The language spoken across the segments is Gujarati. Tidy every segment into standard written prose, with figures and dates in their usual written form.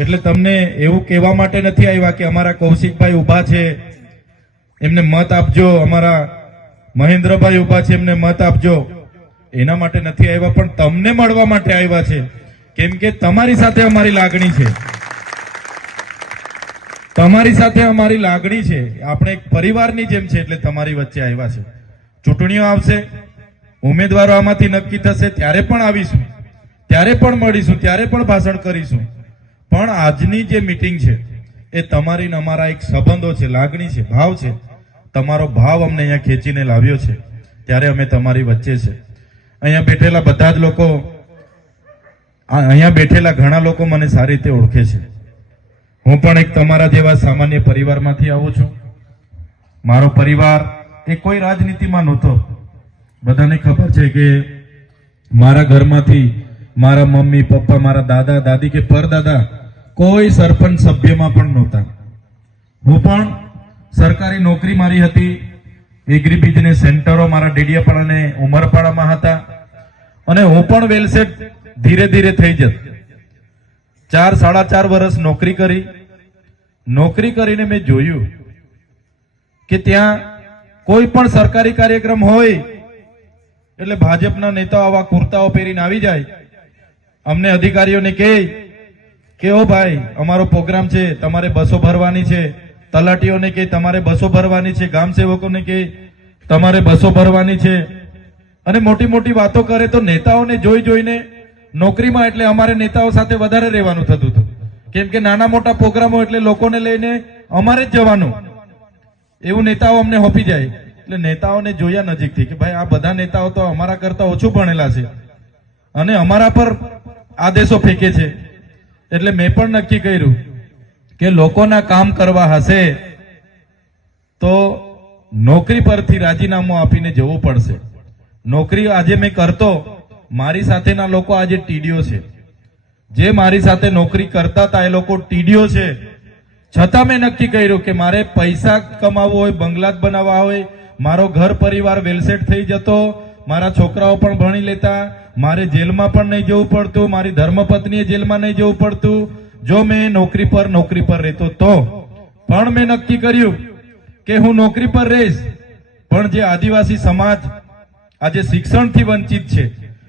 એટલે તમને એવું કહેવા માટે નથી આવ્યા કે અમારા કૌશિકભાઈ ઉભા છે એમને મત આપજો, અમારા મહેન્દ્રભાઈ ઉભા છે એમને મત આપજો, એના માટે નથી આવ્યા, પણ તમને મળવા માટે આવ્યા છે. કેમ કે તમારી સાથે અમારી લાગણી છે, તમારી સાથે અમારી લાગણી છે, આપણે એક પરિવારની જેમ છે, એટલે તમારી વચ્ચે આવ્યા છે. ચૂંટણીઓ આવશે, ઉમેદવારો આમાંથી નક્કી થશે, ત્યારે પણ આવીશું, ત્યારે પણ મળીશું, ત્યારે પણ ભાષણ કરીશું. પણ આજની જે મીટિંગ છે એ તમારી ને અમારા એક સંબંધો છે, લાગણી છે, ભાવ છે. તમારો ભાવ અમને અહીંયા ખેંચીને લાવ્યો છે, ત્યારે અમે તમારી વચ્ચે છે. અહીંયા બેઠેલા બધા જ લોકો, અહીંયા બેઠેલા ઘણા લોકો મને સારી રીતે ઓળખે છે. હું પણ એક તમારા જેવા સામાન્ય પરિવારમાંથી આવું છું. મારો પરિવાર એ કોઈ રાજનીતિમાં નહોતો. બધાને ખબર છે કે મારા ઘરમાંથી મારા મમ્મી પપ્પા, મારા દાદા દાદી કે પરદાદા કોઈ સરપંચ સભ્યમાં પણ નહોતા. હું પણ સરકારી નોકરી મારી હતી, એગ્રી બિઝનેસ સેન્ટરો મારા ડેડિયાપાડા અને ઉમરપાડામાં હતા, અને હું પણ વેલસેટ ધીરે ધીરે થઈ જત. 4-4.5 વર્ષ નોકરી કરી. નોકરી કરીને મેં જોયું કે ત્યાં કોઈ પણ સરકારી કાર્યક્રમ હોય એટલે ભાજપના નેતાઓ આવા કુર્તાઓ પહેરીને આવી જાય, અમને અધિકારીઓને કહે કે ઓ ભાઈ અમારો પ્રોગ્રામ છે, તમારે બસો ભરવાની છે, તલાટીઓને કહે તમારે બસો ભરવાની છે, ગામ સેવકોને કહે તમારે બસો ભરવાની છે, અને મોટી મોટી વાતો કરે. તો નેતાઓને જોઈ જોઈને નોકરીમાં એટલે અમારે નેતાઓ સાથે વધારે રહેવાનું થતું હતું, કેમ કે નાના મોટા પ્રોગ્રામો એટલે લોકોને લઈને અમારે જ જવાનું, એવું નેતાઓ અમને હોપી જાય. એટલે નેતાઓને જોયા નજીકથી કે ભાઈ આ બધા નેતાઓ તો અમારા કરતા ઓછું ભણેલા છે અને અમારા પર આદેશો ફેંકે છે. એટલે મેં પણ નક્કી કર્યું કે લોકોના કામ કરવા હશે તો નોકરી પરથી રાજીનામું આપીને જવું પડશે. નોકરી આજે મેં કરતો, મારી સાથેના લોકો આજે ટીડીઓ છે, જે મારી સાથે નોકરી કરતા હતા એ લોકો ટીડીઓ છે. છતાં મેં નક્કી કર્યું કે મારે પૈસા કમાવવો હોય, બંગલા બનાવવા હોય, મારો ઘર પરિવાર વેલસેટ થઈ જતો, મારા છોકરાઓ પણ ભણી લેતા, મારે જેલમાં પણ નહીં જવું પડતું, મારી ધર્મપત્નીએ જેલમાં નહીં જવું પડતું, જો મેં નોકરી પર રહેતો તો. પણ મેં નક્કી કર્યું કે હું નોકરી પર રહીશ, પણ જે આદિવાસી સમાજ આજે શિક્ષણથી વંચિત છે,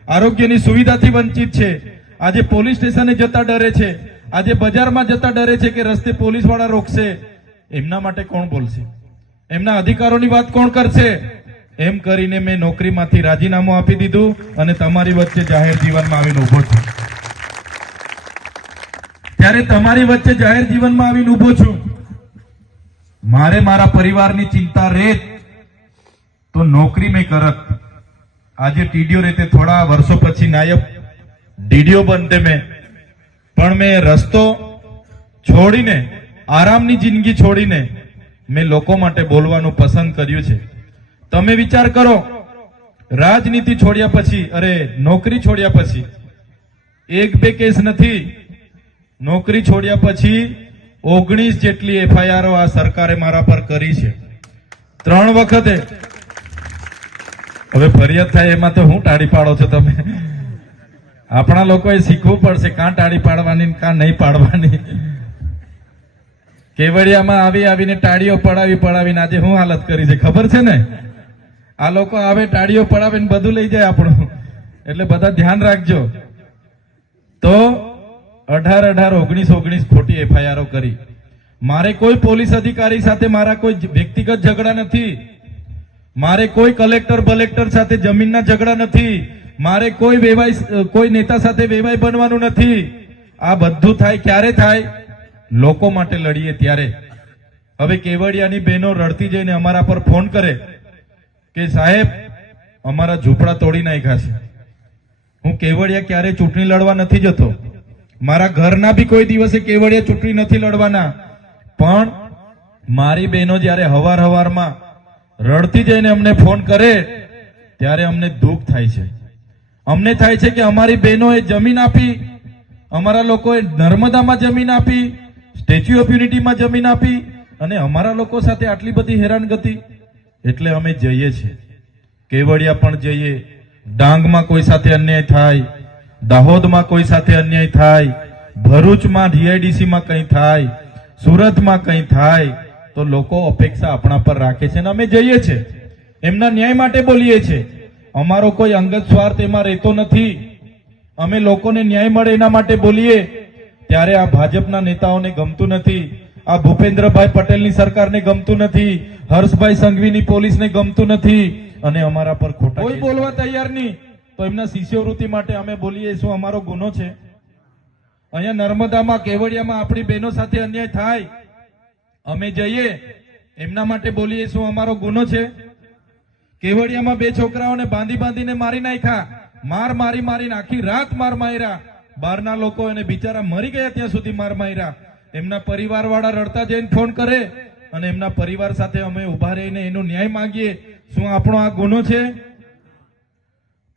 આરોગ્યની સુવિધાથી વંચિત છે, આજે પોલીસ સ્ટેશને જતા ડરે છે, આજે બજારમાં જતા ડરે છે કે રસ્તે પોલીસ વાળા રોકશે, એમના માટે કોણ બોલશે? એમના અધિકારોની વાત કોણ કરશે? એમ કરીને મેં નોકરીમાંથી રાજીનામું આપી દીધું અને તમારી વચ્ચે જાહેર જીવનમાં આવીને ઉભો છું. ત્યારે તમારી વચ્ચે જાહેર જીવનમાં આવીને ઉભો છું. મારે મારા પરિવારની ચિંતા રહેત તો નોકરી મેં કરત. આજે ટીડીઓ રીતે થોડા વર્ષો પછી નાયબ ડીડીઓ બનતે મેં, પણ મેં રસ્તો છોડીને, આરામની જિંદગી છોડીને મેં લોકો માટે બોલવાનું પસંદ કર્યું છે. તમે વિચાર કરો, રાજનીતિ છોડ્યા પછી, નોકરી છોડ્યા પછી 1-2 કેસ નથી, નોકરી છોડ્યા પછી 19 જેટલી એફઆઈઆરો આ સરકારે મારા પર કરી છે, 3 વખતે. હવે ફરિયાદ થાય એમાં તો હું ટાળી પાડો છો તમે? આપણા લોકોએ શીખવું પડશે કાં ટાળી પાડવાની કાં નહીં પાડવાની. કેવડિયામાં આવીને ટાળીઓ પડાવીને આજે શું હાલત કરી છે ખબર છે ને? આ લોકો આવે ટાળીઓ પડાવીને બધું લઈ જાય આપણું, એટલે બધા ધ્યાન રાખજો. તો 18-19 ખોટી એફઆઈઆરો કરી. મારે કોઈ પોલીસ અધિકારી સાથે મારા કોઈ વ્યક્તિગત ઝઘડા નથી, મારે કોઈ કલેક્ટર સાથે જમીનના ઝઘડા નથી, મારે કોઈ નેતા સાથે વેવાઈ બનવાનું નથી. આ બધું થાય ક્યારે થાય? લોકો માટે લડીએ ત્યારે. હવે કેવડિયાની બહેનો રડતી જઈને અમારા પર ફોન કરે કે સાહેબ અમારા ઝૂંપડા તોડી નાખ્યા છે. હું કેવડિયા ક્યારે ચૂંટણી લડવા નથી જતો, મારા ઘરના બી કોઈ દિવસે કેવડિયા ચૂંટણી નથી લડવાના, પણ મારી બહેનો જયારે હવારમાં રડતી જઈને અમને ફોન કરે ત્યારે અમને દુઃખ થાય છે. અમને થાય છે કે અમારી બહેનોએ જમીન આપી, અમારા લોકોએ નર્મદામાં જમીન આપી, સ્ટેચ્યુ ઓફ યુનિટીમાં જમીન આપી, અને અમારા લોકો સાથે આટલી બધી હેરાનગતિ. એટલે અમે જઈએ છીએ, કેવડિયા પણ જઈએ, ડાંગમાં કોઈ સાથે અન્યાય થાય, દાહોદમાં કોઈ સાથે અન્યાય થાય, ભરૂચમાં જીઆઈડીસી માં કંઈ થાય, સુરતમાં કંઈ થાય તો લોકો અપેક્ષા આપણા પર રાખે છે અને અમે જઈએ છીએ, એમના ન્યાય માટે બોલીએ છીએ. અમારો કોઈ અંગત સ્વાર્થ એમાં રહેતો નથી. અમે લોકોને ન્યાય મળે એના માટે બોલીએ. ત્યારે આ ભાજપના નેતાઓને ગમતું નથી, આ ભૂપેન્દ્રભાઈ પટેલની સરકારને ગમતું નથી, હર્ષભાઈ સંઘવીની પોલીસને ગમતું નથી અને અમારા પર ખોટા કોઈ બોલવા તૈયાર નહીં. તો એમના શિષ્યવૃત્તિ માટે અમે બોલીએ, શું અમારો ગુનો છે? અહીંયા નર્મદામાં, કેવડિયામાં આપણી બહેનો સાથે અન્યાય થાય, અમે જઈએ એમના માટે બોલીએ, શું અમારો ગુનો છે? કેવડિયામાં 2 છોકરાઓને બાંધીને મારી નાખ્યા, મારીને આખી રાત માર્યા. બહારના લોકો એને બિચારા મરી ગયા ત્યાં સુધી માર્યા. એમના પરિવાર વાળા રડતા જઈને ફોન કરે અને એમના પરિવાર સાથે અમે ઉભા રહીને એનો ન્યાય માંગીએ. શું આપણો આ ગુનો છે?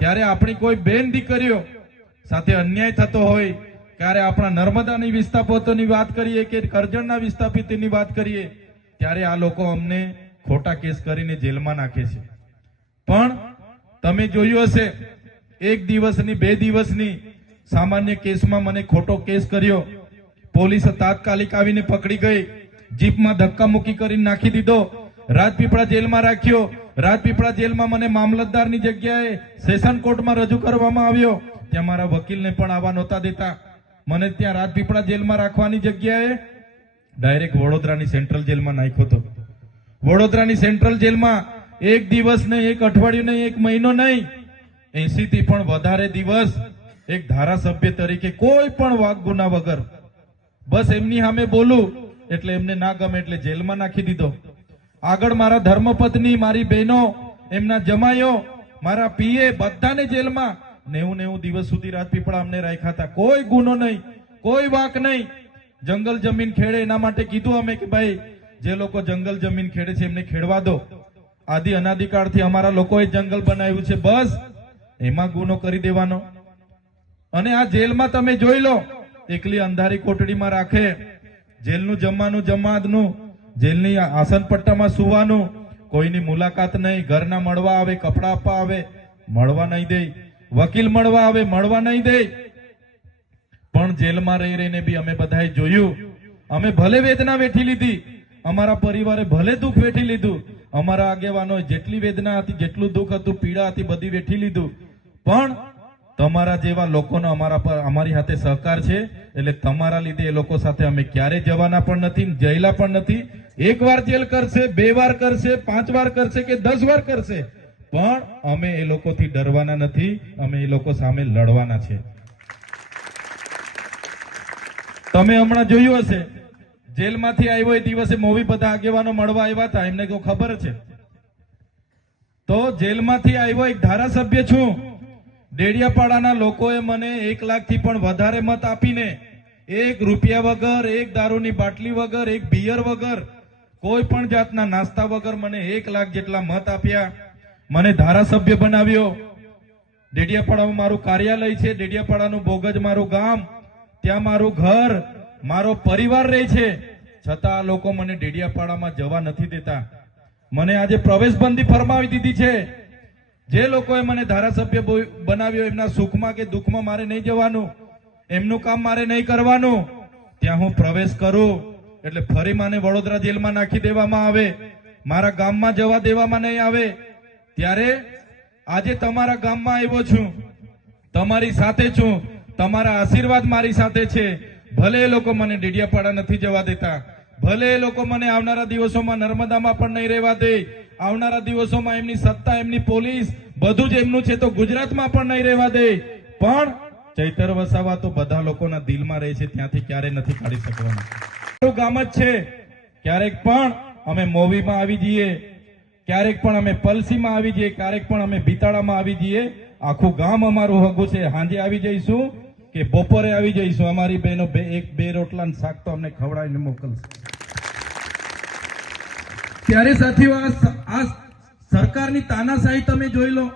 ત્યારે આપણી કોઈ બેન દીકરીઓ સાથે અન્યાય થતો હોય, ત્યારે આપણા નર્મદાની વિસ્થાપિતોની વાત કરીએ કે કરજણના વિસ્થાપિતોની વાત કરીએ, ત્યારે આ લોકો અમને ખોટા કેસ કરીને જેલમાં નાખે છે. પણ તમે જોયું હશે, 1 દિવસની 2 દિવસની સામાન્ય કેસમાં મને ખોટો કેસ કર્યો, પોલીસે તાત્કાલિક આવીને પકડી ગઈ, જીપમાં ધક્કા મૂકી કરીને નાખી દીધો, રાજપીપળા જેલમાં રાખ્યો. રાજપીપળા જેલમાં મને મામલતદારની જગ્યાએ સેશન કોર્ટમાં રજૂ કરવામાં આવ્યો. ત્યાં મારા વકીલને પણ આવવા નહોતા દેતા. મને ત્યાં રાજપીપળા જેલમાં રાખવાની જગ્યાએ ડાયરેક્ટ વડોદરાની સેન્ટ્રલ જેલમાં નાખ્યો હતો. વડોદરાની સેન્ટ્રલ જેલમાં 1 દિવસ નહીં, 1 અઠવાડિયું નહીં, 1 મહિનો નહીં, 80 થી પણ વધારે દિવસ એક ધારાસભ્ય તરીકે કોઈ પણ વાક ગુના વગર બસ એમની સામે બોલું એટલે એમને ના ગમે એટલે જેલમાં નાખી દીધો. આગળ મારા ધર્મપત્ની, મારી બહેનો, એમના જમાઈઓ, મારા પીએ બધાને જેલમાં 90 દિવસ સુધી રાજપીપળા અમને રાખ્યા હતા. કોઈ ગુનો નહીં, કોઈ વાક નહીં. જંગલ જમીન ખેડે એના માટે કીધું અમે કે ભાઈ જે લોકો જંગલ જમીન ખેડે છે એમને ખેડવા દો. આદિ અનાદિકાળથી અમારા લોકોએ જંગલ બનાવ્યું છે, બસ એમાં ગુનો કરી દેવાનો. અને આ જેલમાં તમે જોઈ લો, એકલી અંધારી કોટડીમાં રાખે, જેલનું જમવાનું જમાતનું, જેલની આસન પટ્ટામાં સુવાનું, કોઈની મુલાકાત નહીં, ઘરના મળવા આવે, કપડા આપવા આવે, મળવા નહીં દે, વકીલ મળવા આવે, મળવા નહીં દે. પણ જેલમાં રહીને બી અમે બધાએ જોયું, અમે ભલે વેદના વેઠી લીધી, અમારા પરિવારે ભલે દુઃખ વેઠી લીધું, અમારા આગેવાનોએ જેટલી વેદના હતી, જેટલું દુઃખ હતું, પીડા હતી, બધી વેઠી લીધું. પણ તમારા જેવા લોકોનો અમારા પર, અમારી સાથે સહકાર છે એટલે તમારા લીધે એ લોકો સાથે અમે ક્યારે જવાના પણ નથી, જયેલા પણ નથી. 1 વાર જેલ કરશે, 2 વાર કરશે, 5 વાર કરશે કે 10 વાર કરશે, પણ અમે એ લોકોથી ડરવાના નથી, અમે એ લોકો સામે લડવાના છે. તમે હમણાં જોયું હશે, જેલમાંથી આવ્યો એ દિવસે મોવી બધા આગેવાનો મળવા આવ્યા હતા, એમને તો ખબર છે. તો જેલમાંથી આવ્યો એક ધારાસભ્ય છું, ડેડિયાપાડાના લોકોએ મને 1 લાખથી પણ વધારે મત આપીને 1 રૂપિયા વગર, 1 દારૂની બાટલી વગર, 1 બિયર વગર, કોઈ પણ જાતના નાસ્તા વગર મને 1 લાખ જેટલા મત આપ્યા, મને ધારાસભ્ય બનાવ્યો. ડેડિયાપાડામાં મારું કાર્યાલય છે, ડેડિયાપાડાનું બોગજ મારું ગામ, ત્યાં મારું ઘર, મારો પરિવાર રહે છે, છતાં આ લોકો મને ડેડિયાપાડામાં જવા નથી દેતા. મને આજે પ્રવેશબંધી ફરમાવી દીધી છે. જે લોકોએ મને ધારાસભ્ય બનાવ્યો એમના સુખમાં કે દુઃખમાં મારે નહીં જવાનું, એમનું કામ મારે નહીં કરવાનું. ત્યાં હું પ્રવેશ કરું એટલે ફરી મને વડોદરા જેલમાં નાખી દેવામાં આવે, મારા ગામમાં જવા દેવામાં નહીં આવે. ત્યારે આજે તમારા ગામમાં આવ્યો છું, તમારી સાથે છું, તમારા આશીર્વાદ મારી સાથે છે. ભલે એ લોકો મને ડેડિયાપાડા નથી જવા દેતા, ભલે એ લોકો મને આવનારા દિવસોમાં નર્મદામાં પણ નહીં રહેવા દે, આવનારા દિવસોમાં એમની સત્તા, એમની પોલીસ, બધું જ એમનું છે તો ગુજરાતમાં પણ નહીં રહેવા દે, પણ ચૈતર વસાવા તો બધા લોકોના દિલમાં રહે છે, ત્યાંથી ક્યારે નથી કાઢી શકવાના. ગામ જ છે. ક્યારેક પણ અમે મોવીમાં આવી જઈએ, ક્યારેક પણ અમે પલસીમાં આવી જઈએ, ક્યારેક પણ અમે ભીતાળામાં આવી જઈએ. આખું ગામ અમારું હગું છે. હાંજે આવી જઈશું કે બપોરે આવી જઈશું, અમારી બહેનો 2 રોટલા શાક તો અમને ખવડાવીને મોકલશે. ત્યારે સાથીઓ, આ સરકારની તાનાશાહી તમે જોઈ લો.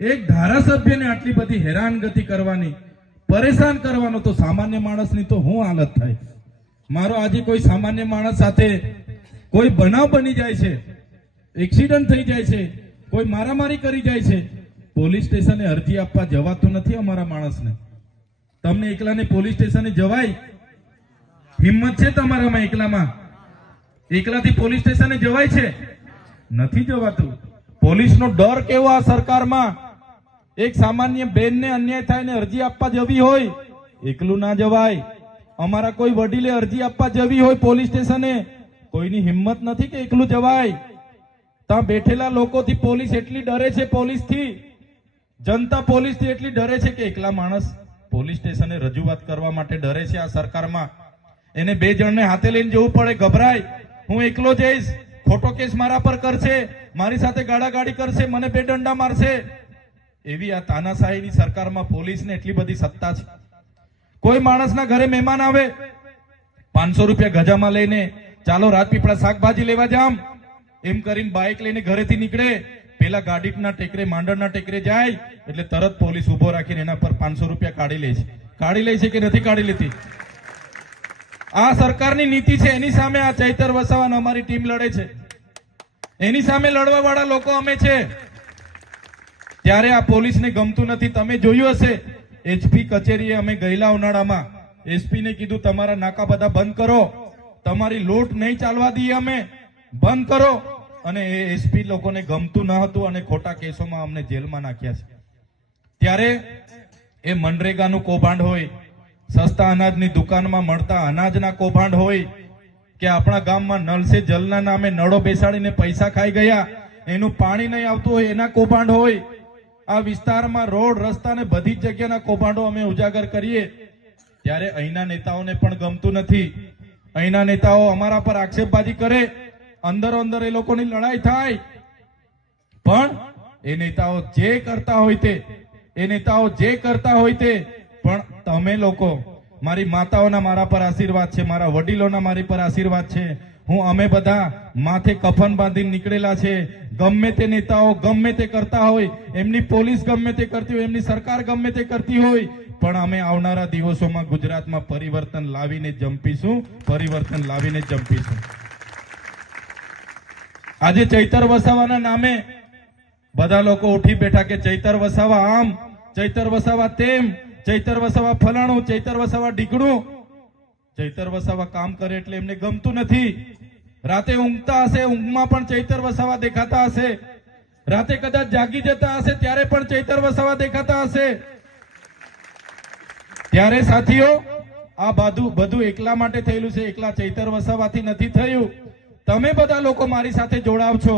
એક ધારાસભ્યને આટલી બધી હેરાનગતિ કરવાની, પરેશાન કરવાનો, તો સામાન્ય માણસની તો શું હાલત થાય. મારો આજે કોઈ સામાન્ય માણસ સાથે કોઈ બનાવ બની જાય છે, એક્સિડન્ટ થઈ જાય છે, કોઈ મારામારી કરી જાય છે, પોલીસ સ્ટેશને અરજી આપવા જવાતું નથી અમારા માણસને. તમને એકલાને પોલીસ સ્ટેશને જવાય? હિંમત છે તમારામાં? એકલાથી પોલીસ સ્ટેશને જવાય છે? નથી જવાતું. પોલીસનો ડર કેવો આ સરકારમાં. એક સામાન્ય બેનને અન્યાય થાય ને અરજી આપવા જવી હોય, એકલું ના જવાય. અમારા કોઈ વડીલે અરજી આપવા જવી હોય પોલીસ સ્ટેશને, કોઈની હિંમત નથી કે એકલું જવાય. ત્યાં બેઠેલા લોકોથી પોલીસ એટલી ડરે છે, પોલીસથી, જનતા પોલીસથી એટલી ડરે છે કે એકલા માણસ પોલીસ સ્ટેશને રજૂઆત કરવા માટે ડરે છે. આ સરકારમાં એને 2 જણને હાથે લઈને જવું પડે, ગભરાય. હું એકલો જઈશ, ખોટો કેસ મારા પર કરશે, મારી સાથે ગાળાગાળી કરશે, મને 2 દંડા મારશે. એવી આ તાનાશાહીની સરકારમાં પોલીસને એટલી બધી સત્તા છે. કોઈ માણસના ઘરે મહેમાન આવે, 500 રૂપિયા ગજામાં લઈને ચાલો રાજપીપળા શાકભાજી લેવા જામ એમ કરીને બાઇક લઈને ઘરેથી નીકળે, પેલા ગાડીના ટેકરે, માંડરના ટેકરે જાય એટલે તરત પોલીસ ઉભો રાખીને એના પર 500 રૂપિયા કાઢી લે છે. કાઢી લે છે કે નથી કાઢી લેતી? આ સરકારની નીતિ છે. એની સામે આ ચૈતર વસાવા અમારી ટીમ લડે છે. એની સામે લડવા વાળા લોકો અમે છે. ત્યારે આ પોલીસને ગમતું નથી. તમે જોયું હશે, એચપી કચેરીએ અમે ગયેલા ઉનાળામાં એસપી ને કીધું તમારા નાકા બધા બંધ કરો, તમારી લૂંટ નહીં ચાલવા દઈએ, અમે બંધ કરો. અને એ એસપી લોકોને ગમતું ન હતું અને ખોટા કેસોમાં અમને જેલમાં નાખ્યા છે. ત્યારે એ મનરેગાનું કૌભાંડ હોય, સસ્તા અનાજની દુકાનમાં મળતા અનાજના કૌભાંડ હોય, કે આપણા ગામમાં નળ સે જલના નામે નળો બેસાડીને પૈસા ખાઈ ગયા, એનું પાણી નહીં આવતું હોય એના કૌભાંડ હોય. આ વિસ્તારમાં રોડ, રસ્તા ને બધી જ જગ્યાના કૌભાંડો અમે ઉજાગર કરીએ. ત્યારે અહીંના નેતાઓને પણ ગમતું નથી. અહીંના નેતાઓ અમારા પર આક્ષેપબાજી કરે, અંદરો અંદર એ લોકોની લડાઈ થાય. પણ એ નેતાઓ જે કરતા હોય તે, પણ તમે લોકો, મારી માતાઓના મારા પર આશીર્વાદ છે, મારા વડીલોના મારી પર આશીર્વાદ છે. અમે બધા માથે કફન બાંધીને નીકળેલા છે. ગમે તે નેતાઓ ગમે તે કરતા હોય, એમની પોલીસ ગમે તે કરતી હોય, એમની સરકાર ગમે તે કરતી હોય, પણ અમે આવનારા દિવસોમાં ગુજરાતમાં પરિવર્તન લાવીને જંપીશું. આજે ચૈતર વસાવાના નામે બધા લોકો ઉઠી બેઠા કે ચૈતર વસાવા આમ, ચૈતર વસાવા તેમ, ચૈતર વસાવા ફલાણું, ચૈતર વસાવા ઢીકણું. ચૈતર વસાવા કામ કરે એટલે એમને ગમતું નથી. રાતે ઊંઘતા હશે, ઊંઘમાં પણ ચૈતર વસાવા દેખાતા હશે. રાતે કદાચ જાગી જતા હશે ત્યારે પણ ચૈતર વસાવા દેખાતા હશે. ત્યારે સાથીઓ, આ બધું એકલા માટે થયેલું છે, એકલા ચૈતર વસાવાથી નથી થયું. તમે બધા લોકો મારી સાથે જોડાવ છો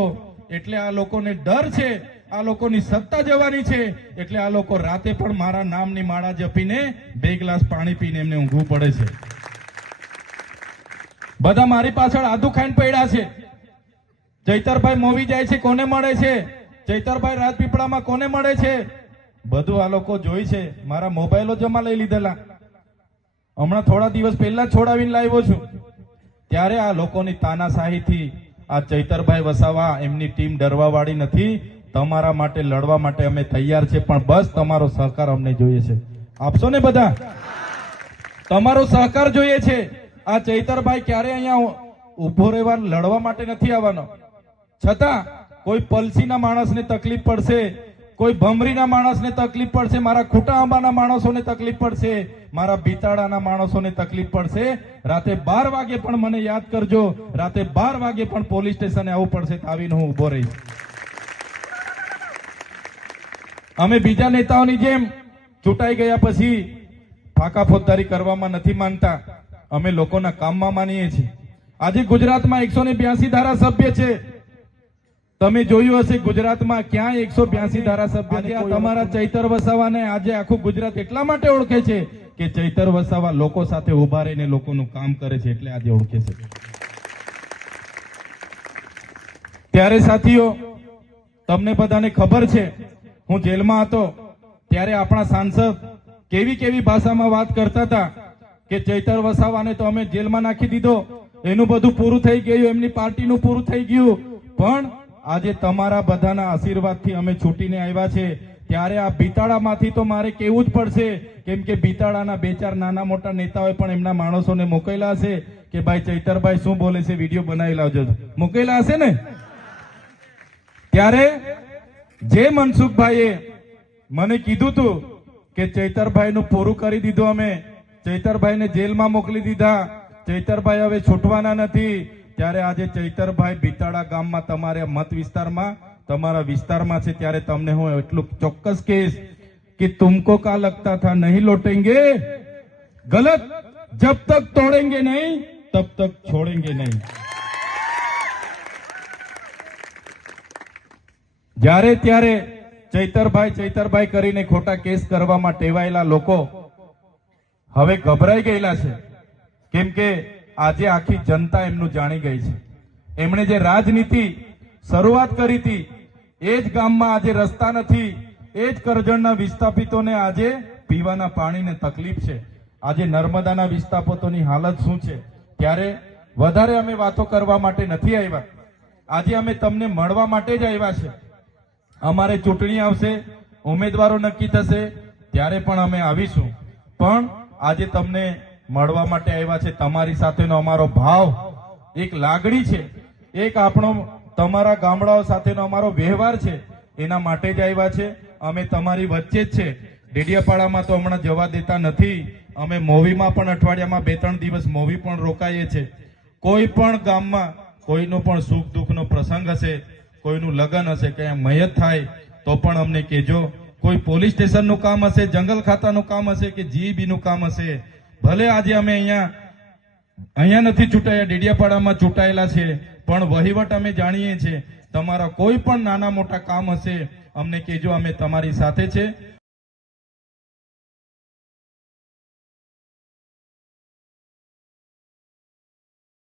એટલે આ લોકોને ડર છે, આ લોકોની સત્તા જવાની છે, એટલે આ લોકો રાતે પણ મારા નામની માળા જપીને 2 ગ્લાસ પાણી પીને એમને ઊંઘવું પડે છે. બધા મારી પાછળ આદુ ખાઈને પડ્યા છે. ચૈતરભાઈ મોવી જાય છે, કોને મળે છે? ચૈતરભાઈ રાજપીપળામાં કોને મળે છે? બધું આ લોકો જોઈ છે. મારા મોબાઈલો જમા લઈ લીધેલા. હમણાં થોડા દિવસ પહેલા છોડાવીને લાવ્યો છું. ત્યારે આ લોકોની તાનાશાહીથી આ ચૈતરભાઈ વસાવા, એમની ટીમ ડરવા વાળી નથી. તમારા માટે લડવા માટે અમે તૈયાર છે, પણ બસ તમારો સહકાર અમને જોઈએ છે. આપશો ને બધા? તમારો સહકાર જોઈએ છે. આ ચૈતરભાઈ ક્યારે અહીંયા ઉભો રહેવા, લડવા માટે નથી આવવાનો. છતાં કોઈ પલસીના માણસને તકલીફ પડશે, કોઈ ભમરીના માણસને તકલીફ પડશે, મારા ખૂટા આંબાના માણસોને તકલીફ પડશે, મારા બિતાડાના માણસોને તકલીફ પડશે. રાતે 12 વાગે પણ મને યાદ કરજો. રાતે 12 વાગે પણ પોલીસ સ્ટેશને આવવું પડશે તો આવીને હું ઉભો રહીશ. અમે બીજા નેતાઓની જેમ ચૂંટાઈ ગયા પછી ફાંકા ફોજદારી કરવામાં નથી માંગતા. અમે લોકોના કામમાં માનીએ છીએ. આજે ગુજરાતમાં 182 ધારાસભ્ય છે. તમે જોયું હશે ગુજરાતમાં ક્યાંય 182 ધારાસભ્ય નથી. આ તમારા ચૈતર વસાવાને આજે આખું ગુજરાત એટલા માટે ઓળખે છે કે ચૈતર વસાવા લોકો સાથે ઉભા રહીને લોકોનું કામ કરે છે, એટલે આજે ઓળખે છે. ત્યારે સાથીઓ, તમને બધાને ખબર છે, હું જેલમાં હતો ત્યારે આપણા સાંસદ કેવી ભાષામાં વાત કરતા હતા કે ચૈતર વસાવાને તો અમે જેલમાં નાખી દીધો, એનું બધું પૂરું થઈ ગયું, એમની પાર્ટીનું પૂરું થઈ ગયું. પણ આજે તમારા બધાના આશીર્વાદથી અમે છૂટીને આવ્યા છે. ત્યારે આ બિતાડામાંથી તો મારે કહેવું જ પડશે, કેમ કે બિતાડાના 2-4 નાના મોટા નેતાઓએ પણ એમના માણસોને મોકલેલા હશે કે ભાઈ ચૈતરભાઈ શું બોલે છે, વિડીયો બનાવી લાવજો. મોકલેલા હશે ને? ત્યારે જે મનસુખભાઈએ મને કીધું હતું કે ચૈતરભાઈનું પૂરું કરી દીધું, અમે ચૈતરભાઈને જેલમાં મોકલી દીધા, ચૈતરભાઈ હવે છૂટવાના નથી, ત્યારે આજે ચૈતરભાઈ બિતાડા ગામમાં તમારા મત વિસ્તારમાં તમારા વિસ્તારમાં છે, ત્યારે તમને હું એટલું ચોક્કસ કહીશ कि तुमको क्या लगता था नहीं लौटेंगे, गलत, जब तक तोड़ेंगे नहीं तब तक छोड़ेंगे नहीं। જ્યારે ત્યારે ચૈતરભાઈ કરીને ખોટા કેસ કરવામાં ટેવાયેલા લોકો હવે ગભરાઈ ગયેલા છે, કેમ કે આજે આખી જનતા એમનું જાણી ગઈ છે। એમણે જે રાજનીતિ શરૂઆત કરી હતી એ જ ગામમાં આજે રસ્તા નથી, એ જ કરજણના વિસ્થાપિતોને આજે પીવાના પાણીને તકલીફ છે, આજે નર્મદાના વિસ્થાપિતોની હાલત શું છે। ત્યારે વધારે અમે વાતો કરવા માટે નથી આવ્યા, આજે અમે તમને મળવા માટે જ આવ્યા છે। અમારે ચૂંટણી આવશે, ઉમેદવારો નક્કી થશે ત્યારે પણ અમે આવીશું, પણ આજે તમને મળવા માટે આવ્યા છે। તમારી સાથેનો અમારો ભાવ, એક લાગણી છે, એક આપણો તમારા ગામડાઓ સાથેનો અમારો વ્યવહાર છે, એના માટે જ આવ્યા છે। અમે તમારી વચ્ચે જ છે। ડેડિયાપાડામાં તો હમણાં જવા દેતા નથી, અમે મોવીમાં પણ અઠવાડિયામાં 2-3 દિવસ મોવી પણ રોકાઈએ છીએ। કોઈ પણ ગામમાં કોઈનો પણ સુખ દુઃખનો પ્રસંગ હશે, કોઈનું લગ્ન હશે, ક્યાં મયત થાય તો પણ અમને કહેજો, કોઈ પોલીસ સ્ટેશનનું કામ હશે, જંગલ ખાતાનું કામ હશે કે જીઈબીનું કામ હશે, ભલે આજે અમે અહીંયા નથી ચૂંટાયા, ડેડિયાપાડામાં ચૂંટાયેલા છે, પણ વહીવટ અમે જાણીએ છીએ। તમારા કોઈ પણ નાના મોટા કામ હશે અમને કહેજો, અમે તમારી સાથે છે।